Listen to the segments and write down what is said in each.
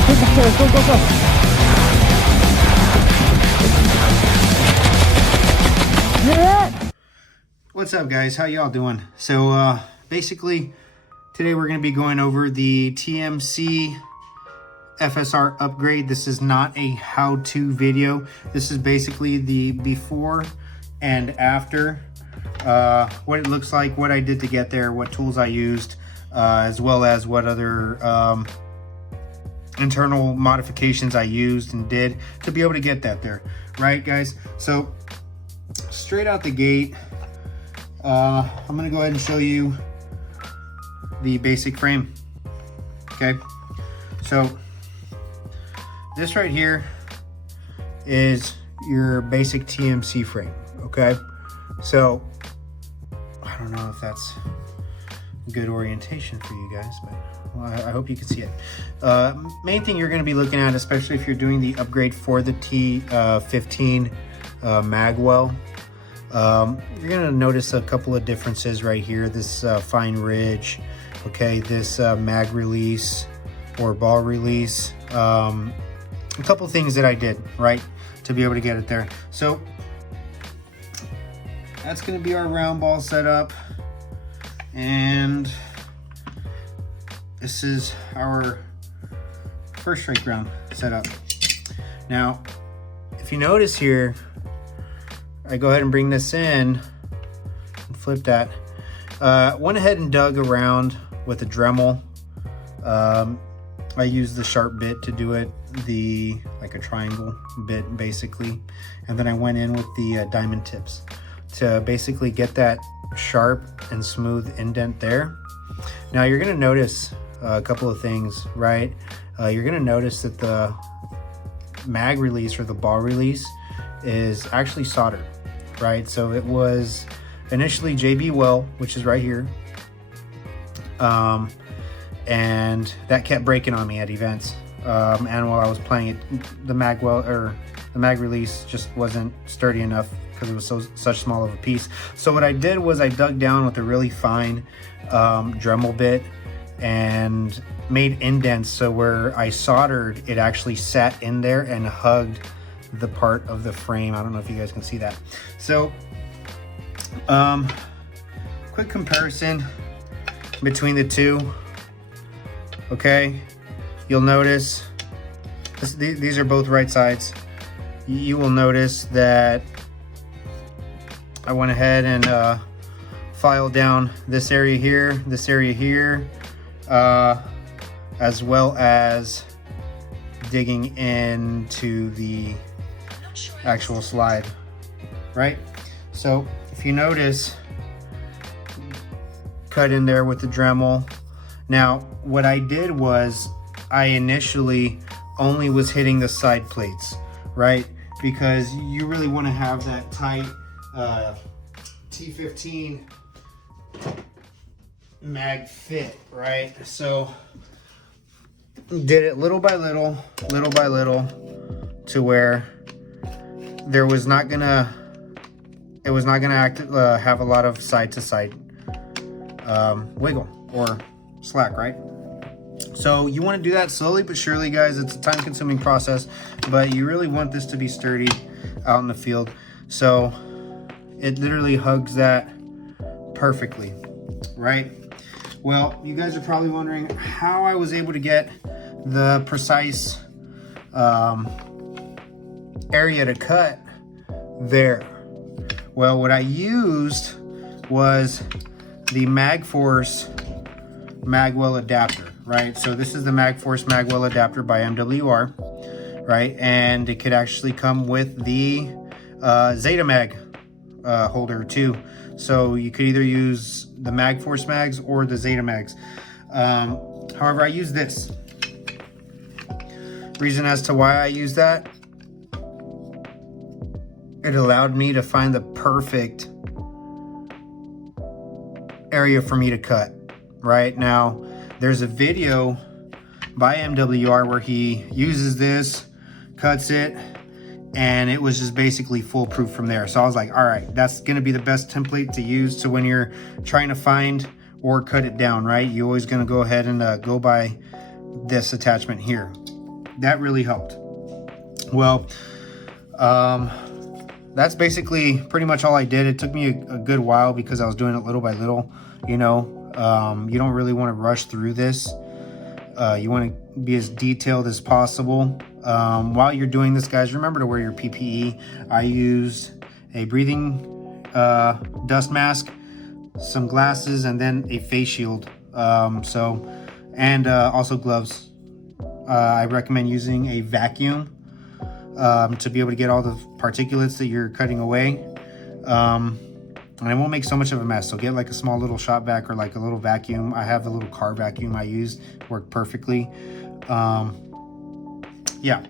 take the stairs, go, go, go. Yeah. What's up, guys? How y'all doing? So basically today we're going to be going over the TMC FSR upgrade. This is not a how-to video. This is basically the before and after, what it looks like, what I did to get there, what tools I used, as well as what other internal modifications I used and did to be able to get that there. Right, guys? So straight out the gate, I'm going to go ahead and show you the basic frame. Okay, so this right here is your basic TMC frame. Okay, so I don't know if that's good orientation for you guys, but well, I hope you can see it. Main thing you're going to be looking at, especially if you're doing the upgrade for the T15 Magwell, you're going to notice a couple of differences right here. This fine ridge, okay, this mag release or ball release, a couple things that I did right to be able to get it there. So that's going to be our round ball setup, and this is our first strike round setup. Now if you notice here, I go ahead and bring this in and flip that. Went ahead and dug around with a Dremel. I used the sharp bit to do it, like a triangle bit basically, and then I went in with the diamond tips to basically get that sharp and smooth indent there. Now you're going to notice a couple of things, right? You're going to notice that the mag release or the ball release is actually soldered, right? So it was initially JB Well, which is right here, and that kept breaking on me at events, and while I was playing it, the Magwell or the mag release just wasn't sturdy enough because it was such small of a piece. So what I did was I dug down with a really fine Dremel bit and made indents, so where I soldered, it actually sat in there and hugged the part of the frame. I don't know if you guys can see that. So quick comparison between the two. Okay, you'll notice these are both right sides. You will notice that I went ahead and filed down this area here, as well as digging into the actual slide, right? So if you notice, cut in there with the Dremel. Now what I did was I initially only was hitting the side plates, right? Because you really want to have that tight T15 mag fit, right? So did it little by little to where there was not gonna, it was not gonna have a lot of side to side wiggle or slack, right? So you want to do that slowly but surely, guys. It's a time consuming process, but you really want this to be sturdy out in the field. So it literally hugs that perfectly, right? Well, you guys are probably wondering how I was able to get the precise area to cut there. Well, what I used was the Magforce Magwell Adapter, right? So this is the Magforce Magwell Adapter by MWR, right? And it could actually come with the Zeta Mag holder too. So you could either use the Magforce mags or the Zeta mags. However, I use this. Reason as to why I use that, it allowed me to find the perfect area for me to cut. Right now, there's a video by MWR where he uses this, cuts it, and it was just basically foolproof from there. So I was like, all right, that's gonna be the best template to use. So when you're trying to find or cut it down, right, you're always gonna go ahead and go by this attachment here. that really helped. Well, that's basically pretty much all I did. It took me a good while because I was doing it little by little. You know, you don't really want to rush through this. You want to be as detailed as possible. While you're doing this, guys, remember to wear your PPE. I used a breathing dust mask, some glasses, and then a face shield. And also gloves. I recommend using a vacuum to be able to get all the particulates that you're cutting away. And it won't make so much of a mess. So get like a small little shop vac or like a little vacuum. I have a little car vacuum I used, worked perfectly. Yeah,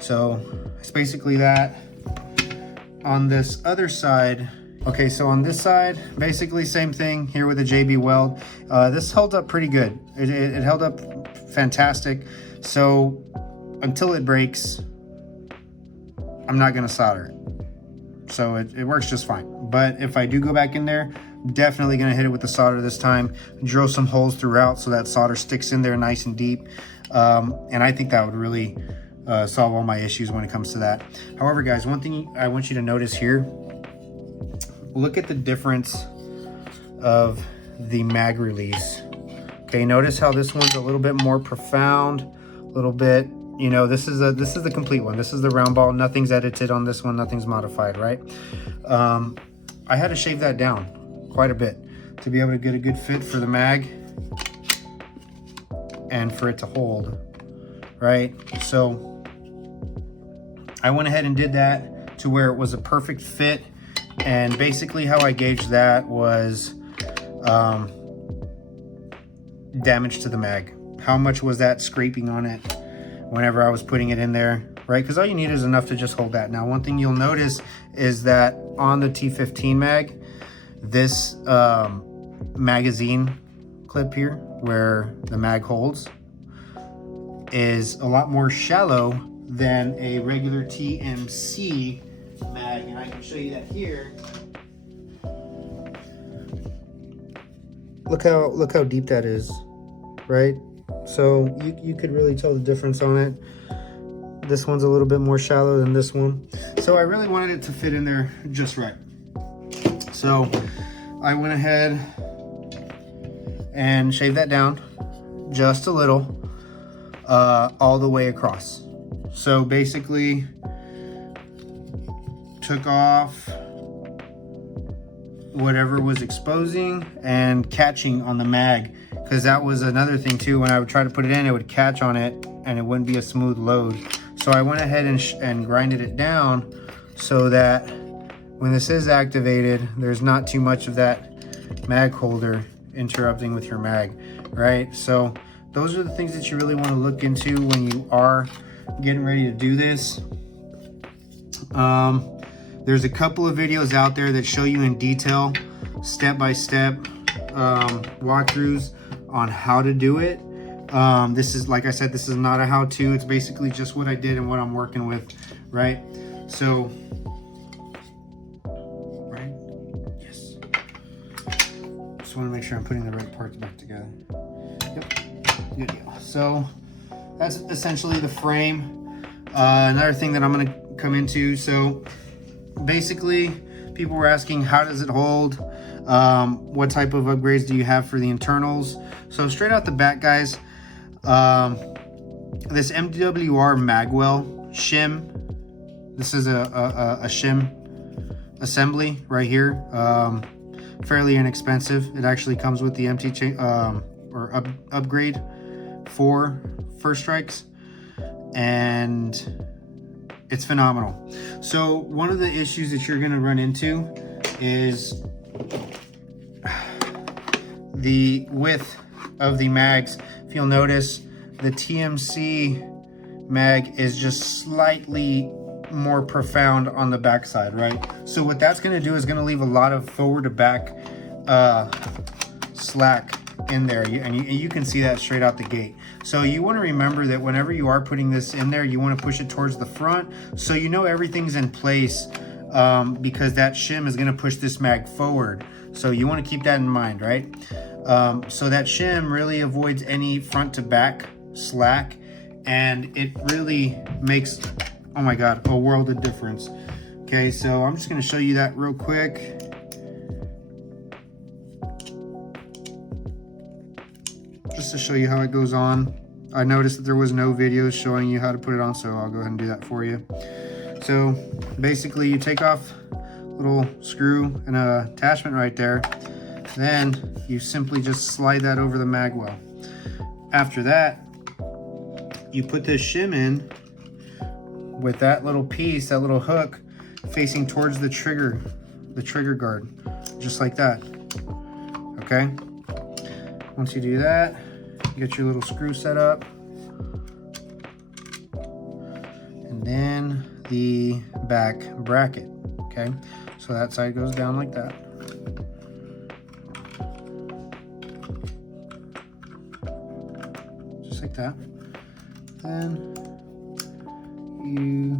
so it's basically that. On this other side, okay, so on this side, basically same thing here with the JB Weld. This held up pretty good. It held up fantastic. So until it breaks, I'm not gonna solder it. So it works just fine. But if I do go back in there, definitely gonna hit it with the solder this time, drill some holes throughout so that solder sticks in there nice and deep. And I think that would really solve all my issues when it comes to that. However, guys, one thing I want you to notice here, look at the difference of the mag release. Okay, notice how this one's a little bit more profound, a little bit, you know, this is the complete one. This is the round ball. Nothing's edited on this one, nothing's modified, right? I had to shave that down quite a bit to be able to get a good fit for the mag and for it to hold, right? So I went ahead and did that to where it was a perfect fit. And basically how I gauged that was damage to the mag. How much was that scraping on it whenever I was putting it in there, right? Because all you need is enough to just hold that. Now, one thing you'll notice is that on the T15 mag, this magazine clip here, where the mag holds, is a lot more shallow than a regular TMC mag, and I can show you that here. Look how deep that is, right? So you could really tell the difference on it. This one's a little bit more shallow than this one. So I really wanted it to fit in there just right. So I went ahead and shaved that down just a little, all the way across. So basically took off whatever was exposing and catching on the mag, because that was another thing too. When I would try to put it in, it would catch on it and it wouldn't be a smooth load. So I went ahead and grinded it down so that when this is activated, there's not too much of that mag holder interrupting with your mag, right? So those are the things that you really want to look into when you are getting ready to do this. There's a couple of videos out there that show you in detail, step-by-step walkthroughs on how to do it. This is, like I said, this is not a how-to. It's basically just what I did and what I'm working with, right? So, right? Yes. Just want to make sure I'm putting the right parts back together. Yep, good deal. So that's essentially the frame. Another thing that I'm going to come into, so basically people were asking, how does it hold? What type of upgrades do you have for the internals? So straight out the bat, guys, this MWR Magwell Shim, this is a Shim assembly right here, fairly inexpensive. It actually comes with the MT upgrade for First Strikes, and it's phenomenal. So one of the issues that you're going to run into is the width of the mags. If you'll notice, the TMC mag is just slightly more profound on the backside, right? So what that's going to do is going to leave a lot of forward to back slack in there, and you can see that straight out the gate. So you want to remember that whenever you are putting this in there, you want to push it towards the front so you know everything's in place, because that shim is going to push this mag forward. So you want to keep that in mind, right? So that shim really avoids any front to back slack, and it really makes, oh my God, a world of difference. Okay, so I'm just gonna show you that real quick. Just to show you how it goes on. I noticed that there was no videos showing you how to put it on, so I'll go ahead and do that for you. So basically you take off a little screw and a attachment right there. Then you simply just slide that over the magwell. After that, you put this shim in with that little piece, that little hook, facing towards the trigger guard, just like that. Okay. Once you do that, you get your little screw set up, and then the back bracket. Okay, so that side goes down like that. Just like that. Then you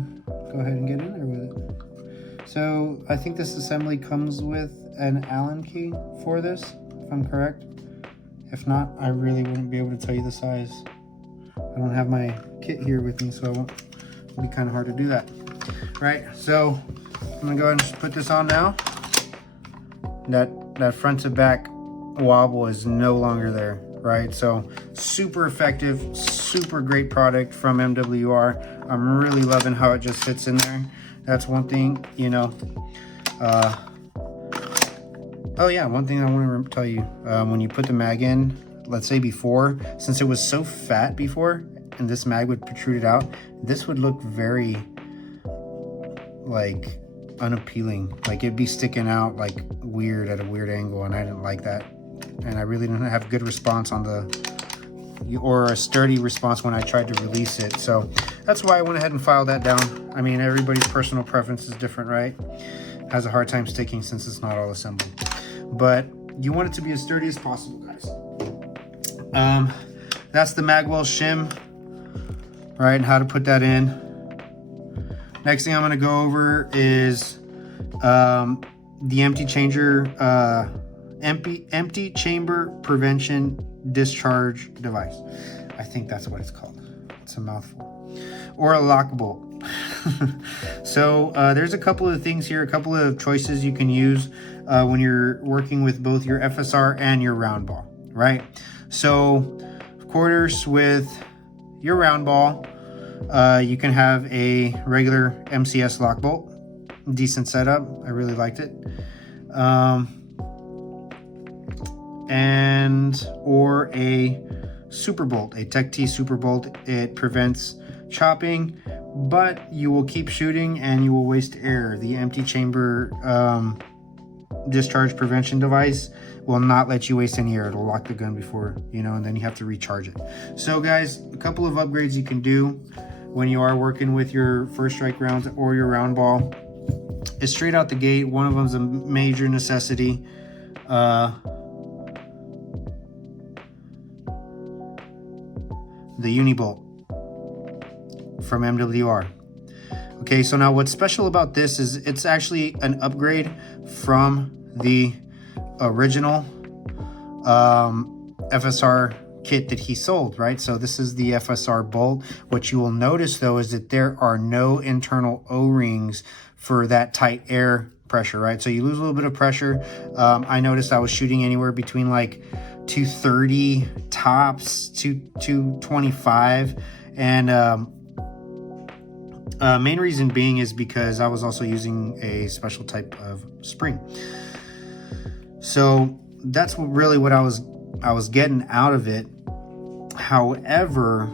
go ahead and get in there with it. So I think this assembly comes with an Allen key for this, if I'm correct. If not, I really wouldn't be able to tell you the size. I don't have my kit here with me, so it'll be kind of hard to do that. Right, so I'm gonna go ahead and just put this on now. That front to back wobble is no longer there, right? So super effective, super great product from MWR. I'm really loving how it just fits in there. That's one thing, you know. Oh yeah, one thing I want to tell you, when you put the mag in, let's say before, since it was so fat before, and this mag would protrude out, this would look very, like, unappealing. Like, it'd be sticking out, like, weird at a weird angle, and I didn't like that. And I really didn't have good response on or a sturdy response when I tried to release it. So that's why I went ahead and filed that down. I mean, everybody's personal preference is different, right? Has a hard time sticking since it's not all assembled. But you want it to be as sturdy as possible, guys. That's the Magwell Shim, right, and how to put that in. Next thing I'm going to go over is the empty chamber prevention discharge device. I think that's what it's called. It's a mouthful. Or a lock bolt. So there's a couple of things here, a couple of choices you can use when you're working with both your FSR and your round ball, right? So of course, with your round ball, you can have a regular MCS lock bolt, decent setup. I really liked it. Or a super bolt, a Tech T super bolt. It prevents chopping, but you will keep shooting and you will waste air. The empty chamber discharge prevention device will not let you waste any air. It'll lock the gun before, you know, and then you have to recharge it. So guys, a couple of upgrades you can do when you are working with your first strike rounds or your round ball is straight out the gate. One of them is a major necessity. The Uni-Bolt from MWR. Okay, so now what's special about this is it's actually an upgrade from the original FSR kit that he sold, right? So this is the FSR Build. What you will notice though is that there are no internal O-rings for that tight air pressure, right? So you lose a little bit of pressure. I noticed I was shooting anywhere between like 230 tops to 225, and main reason being is because I was also using a special type of spring. So that's really what I was getting out of it. However,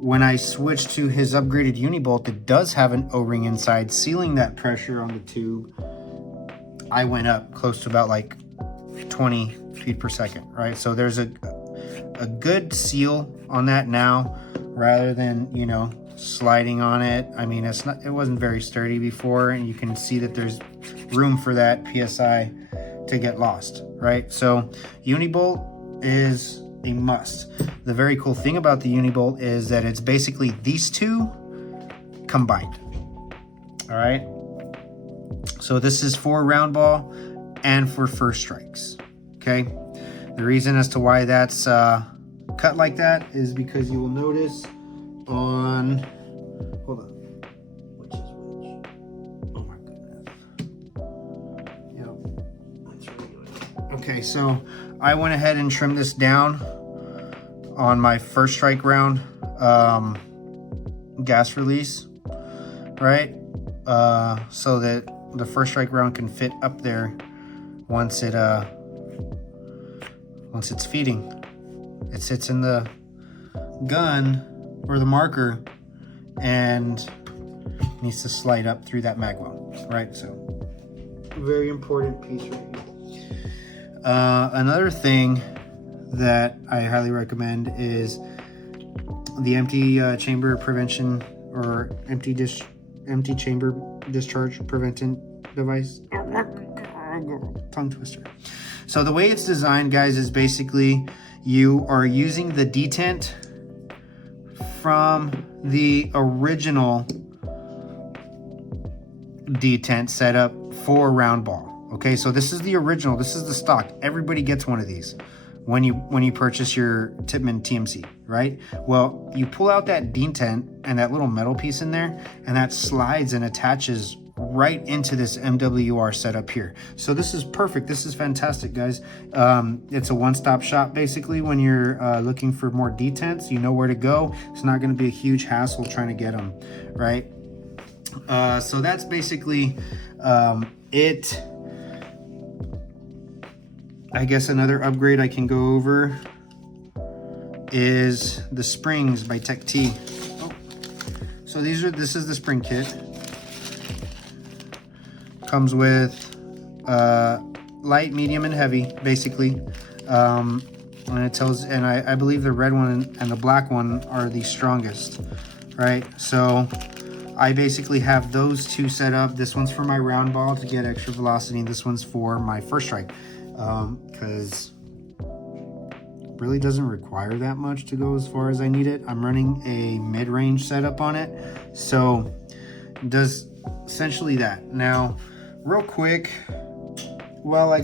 when I switched to his upgraded Uni-Bolt that does have an O-ring inside sealing that pressure on the tube, I went up close to about like 20 feet per second, right? So there's a good seal on that now, rather than, you know, sliding on it. I mean, it wasn't very sturdy before, and you can see that there's room for that PSI to get lost, right? So Uni-Bolt is a must. The very cool thing about the Uni-Bolt is that it's basically these two combined. All right, so this is for round ball and for first strikes. Okay, the reason as to why that's cut like that is because you will notice on, hold on, which is which? Oh my goodness. Yep, that's regular. Okay, so I went ahead and trimmed this down on my first strike round gas release, right? So that the first strike round can fit up there once it's feeding. It sits in the gun or the marker and needs to slide up through that magwell, right? So very important piece right here. Another thing that I highly recommend is the empty chamber prevention or empty chamber discharge prevention device. Tongue twister. So the way it's designed, guys, is basically you are using the detent from the original detent setup for round ball. Okay, so this is the original, this is the stock. Everybody gets one of these when you purchase your Tippmann TMC, right? Well, you pull out that detent and that little metal piece in there, and that slides and attaches right into this MWR setup here. So this is perfect. This is fantastic, guys. It's a one-stop shop basically. When you're looking for more detents, you know where to go. It's not going to be a huge hassle trying to get them, right? So that's basically it. I guess another upgrade I can go over is the springs by Tech T. Oh. So this is the spring kit. Comes with light, medium, and heavy, basically. And it tells, and I believe the red one and the black one are the strongest, right? So I basically have those two set up. This one's for my round ball to get extra velocity, and this one's for my first strike, because it really doesn't require that much to go as far as I need it. I'm running a mid-range setup on it, so it does essentially that. Now, real quick, while I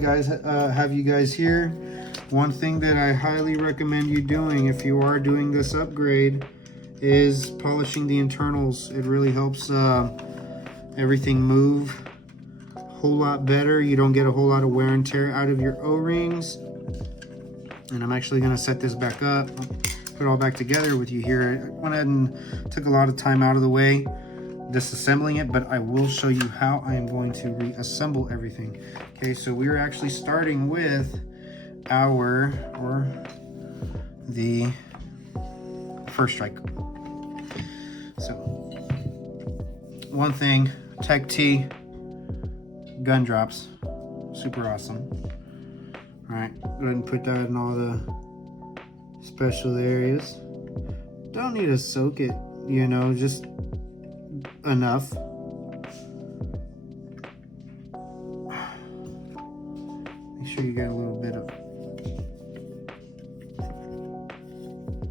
have you guys here, one thing that I highly recommend you doing if you are doing this upgrade is polishing the internals. It really helps everything move a whole lot better. You don't get a whole lot of wear and tear out of your O-rings. And I'm actually going to set this back up, put it all back together with you here. I went ahead and took a lot of time out of the way disassembling it, but I will show you how I am going to reassemble everything. Okay, so we're actually starting with the first strike. So one thing, Tech T gun drops, super awesome. All right, go ahead and put that in all the special areas. Don't need to soak it, you know, just enough. Make sure you get a little bit of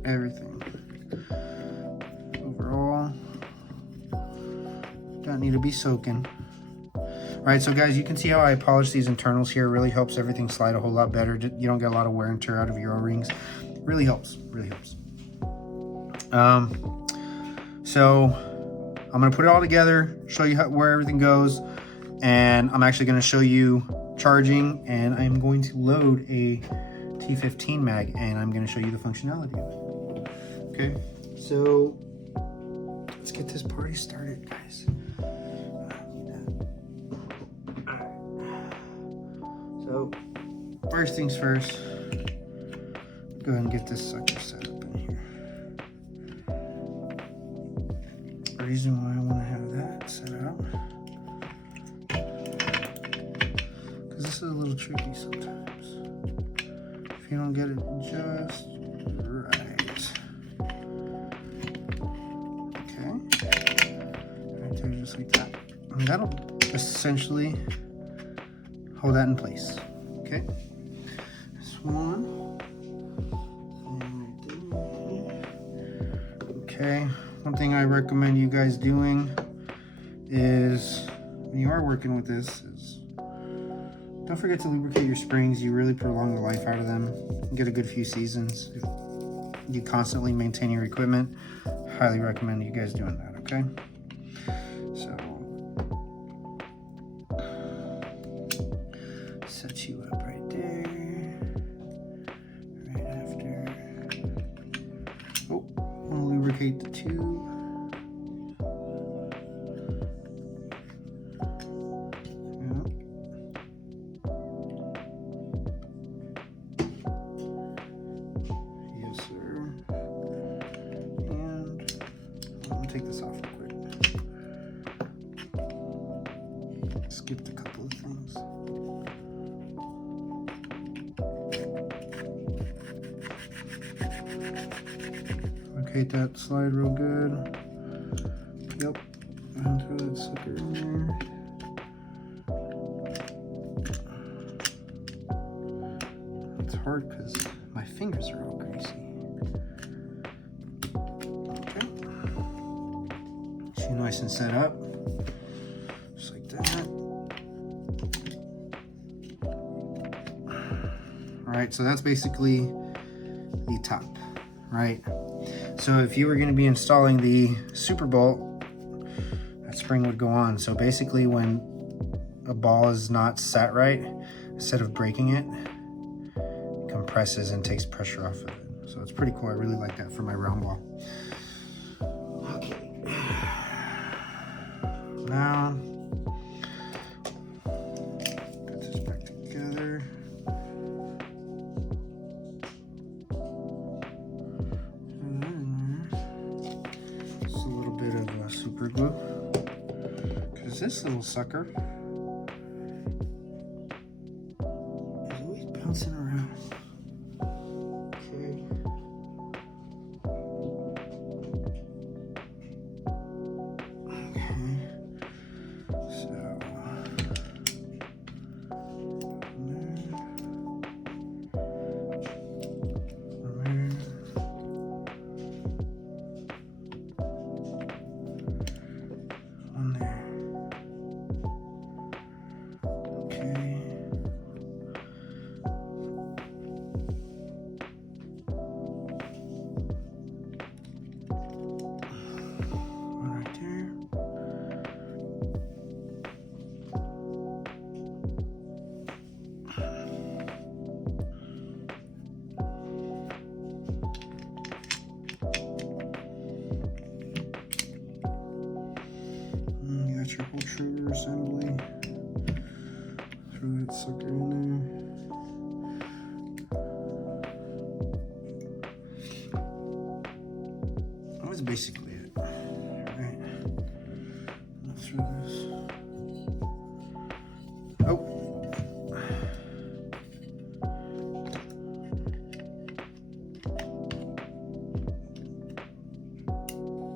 everything. Overall, don't need to be soaking. All right, so guys, you can see how I polish these internals here. It really helps everything slide a whole lot better. You don't get a lot of wear and tear out of your O-rings. Really helps, really helps. So I'm gonna put it all together, show you where everything goes, and I'm actually gonna show you charging, and I'm going to load a T15 mag, and I'm gonna show you the functionality of it. Okay, so let's get this party started, guys. So first things first, go ahead and get this sucker set up in here. The reason why I want to have that set up, because this is a little tricky sometimes. If you don't get it just right. Okay, right there, just like that. And that'll essentially hold that in place. Okay, this one. Okay, one thing I recommend you guys doing is when you are working with this is don't forget to lubricate your springs. You really prolong the life out of them. You get a good few seasons if you constantly maintain your equipment. highly recommend you guys doing that, okay? So set you up right there. Right after. Oh, I'll lubricate the tube. Take this off real quick. Skipped a couple of things. Locate that slide real good. Yep. And throw that sucker in there. It's hard because my fingers are all greasy. Nice and set up, just like that. All right, so that's basically the top, right? So if you were going to be installing the super bolt, that spring would go on. So basically when a ball is not set right, instead of breaking it, it compresses and takes pressure off of it. So it's pretty cool. I really like that for my round ball. Now, put this back together. Just a little bit of super glue, because this little sucker is always bouncing around. Okay. Your whole trigger assembly. Throw that sucker in there. That was basically it. Alright. Let's throw this. Oh.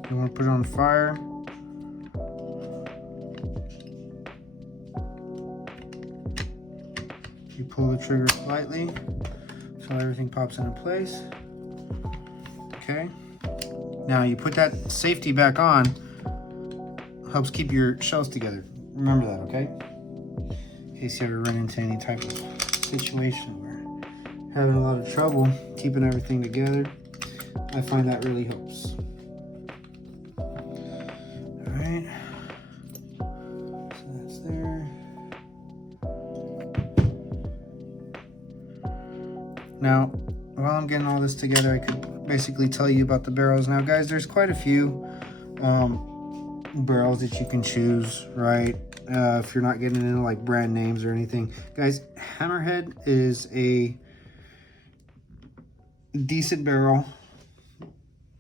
You want to put it on fire. You pull the trigger slightly so everything pops into place. Okay. Now you put that safety back on. Helps keep your shells together. Remember that, okay? In case you ever run into any type of situation where you're having a lot of trouble keeping everything together, I find that really helps. All right. So that's there. Now, while I'm getting all this together, I could basically tell you about the barrels. Now, guys, there's quite a few barrels that you can choose, right? If you're not getting into like brand names or anything. Guys, Hammerhead is a decent barrel,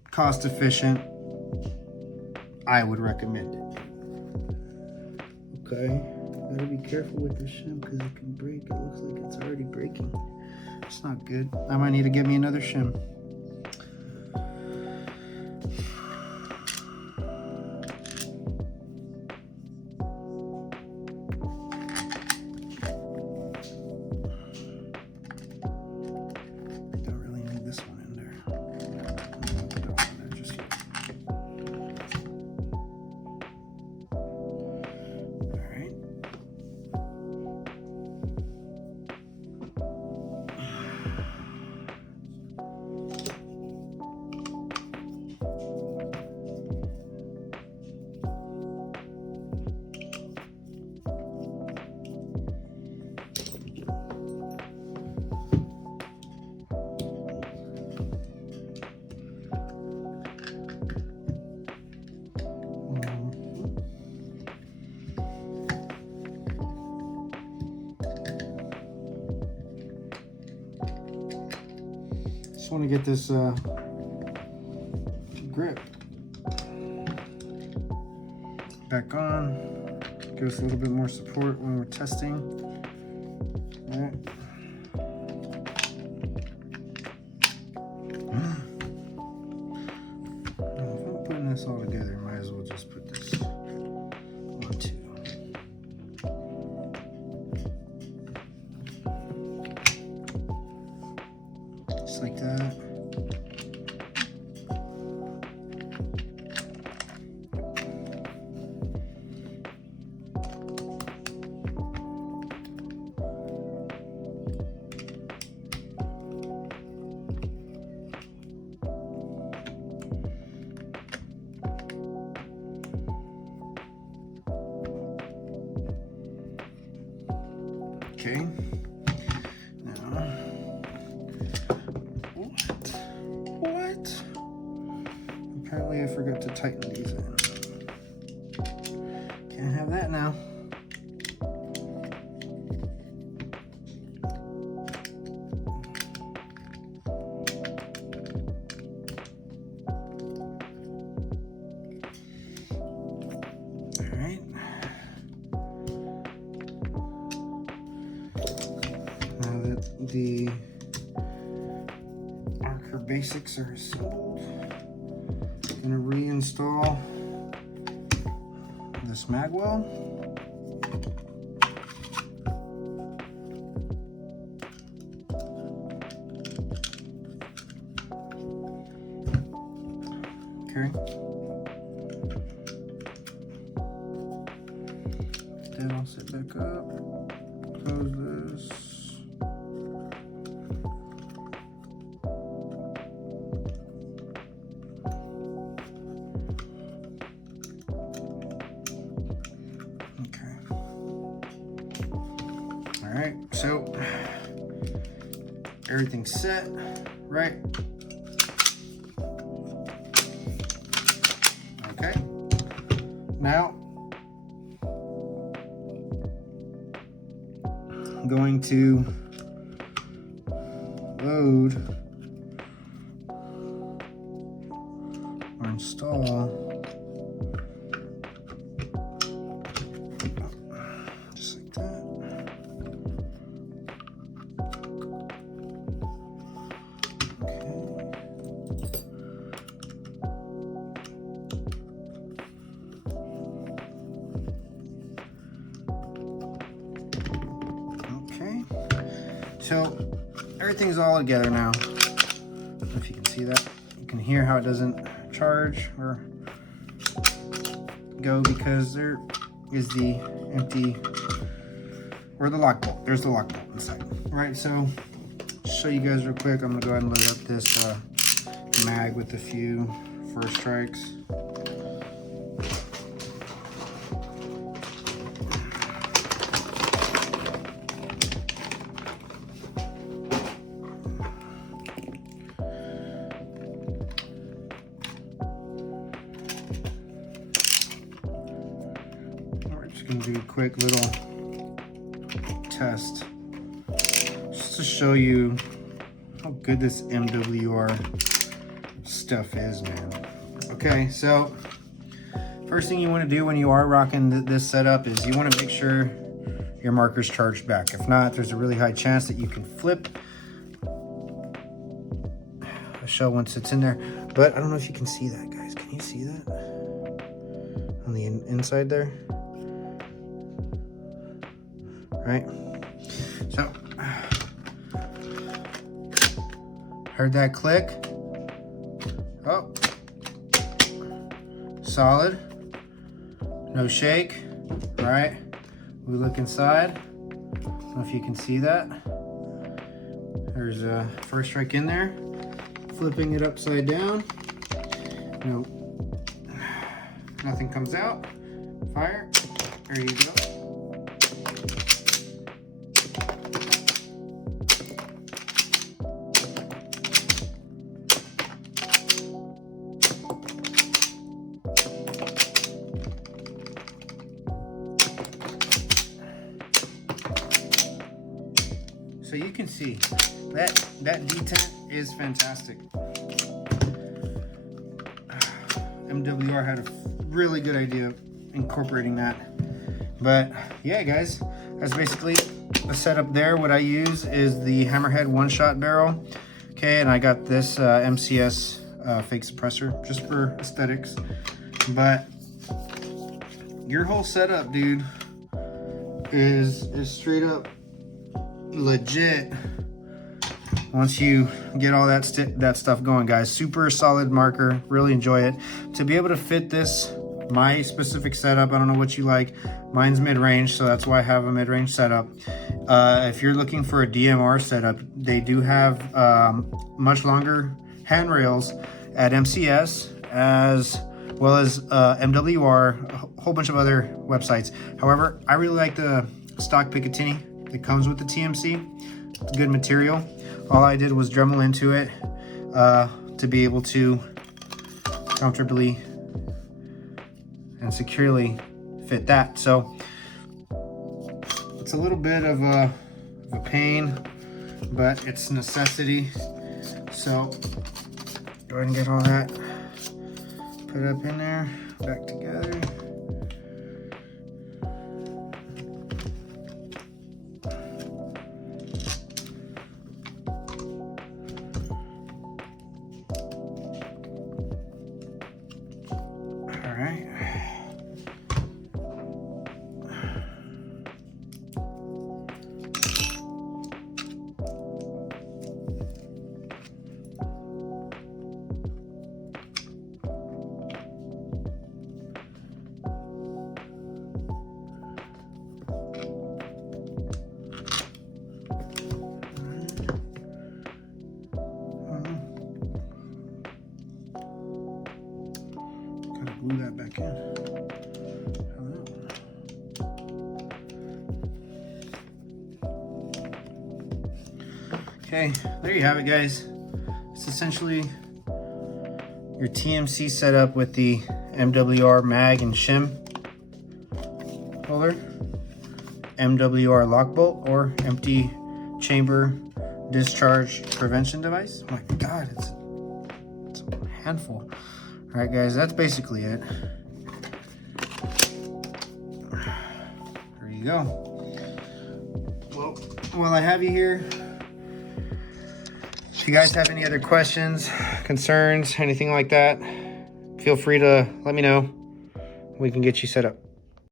cost efficient. I would recommend it. Okay, gotta be careful with this shim because it can break. It looks like it's already breaking. It's not good. I might need to get me another shim. Don't really need this one in there. Don't put that one in there just yet. All right. Just want to get this grip back on. Give us a little bit more support when we're testing. All right. If I'm putting this all together, might as well just put this on too. Just like that. Okay. Now, what? Apparently I forgot to tighten these in. Can't have that now. All right. Now that the Archer basics are assembled, I'm going to reinstall this Magwell. Okay. Then I'll sit back up, close this. All right, so everything's set, right? Okay, now I'm going to load or install just like that. So everything's all together now. I don't know if you can see that. You can hear how it doesn't charge or go because there is the empty or the lock bolt. There's the lock bolt inside. All right, so show you guys real quick. I'm gonna go ahead and load up this mag with a few first strikes. Gonna do a quick little test just to show you how good this MWR stuff is, man. Okay, so first thing you want to do when you are rocking this setup is you want to make sure your marker's charged back. If not, there's a really high chance that you can flip a shell once it's in there. But I don't know if you can see that, guys. Can you see that on the inside there? Right, so heard that click. Oh, solid, no shake. All right, we look inside. I don't know if you can see that. There's a first strike in there. Flipping it upside down. No, nothing comes out. Fire. There you go. So So you can see that detent is fantastic. MWR had a really good idea of incorporating that. But yeah, guys, that's basically the setup there. What I use is the Hammerhead one-shot barrel. Okay, and I got this MCS fake suppressor just for aesthetics. But your whole setup, dude, is straight up legit once you get all that stuff going, guys. Super solid marker, really enjoy it. To be able to fit this, my specific setup, I don't know what you like, mine's mid-range, so that's why I have a mid-range setup. If you're looking for a DMR setup, they do have much longer handrails at MCS, as well as MWR, a whole bunch of other websites. However, I really like the stock Picatinny that comes with the TMC. It's good material. All I did was Dremel into it to be able to comfortably and securely fit that. So it's a little bit of a pain, but it's a necessity. So go ahead and get all that put up in there, back together. All right. Glue that back in. Okay, there you have it, guys. It's essentially your TMC setup with the MWR mag and shim holder, MWR lock bolt, or empty chamber discharge prevention device. Oh my God, it's a handful. All right, guys, that's basically it. There you go. Well, while I have you here, if you guys have any other questions, concerns, anything like that, feel free to let me know. We can get you set up.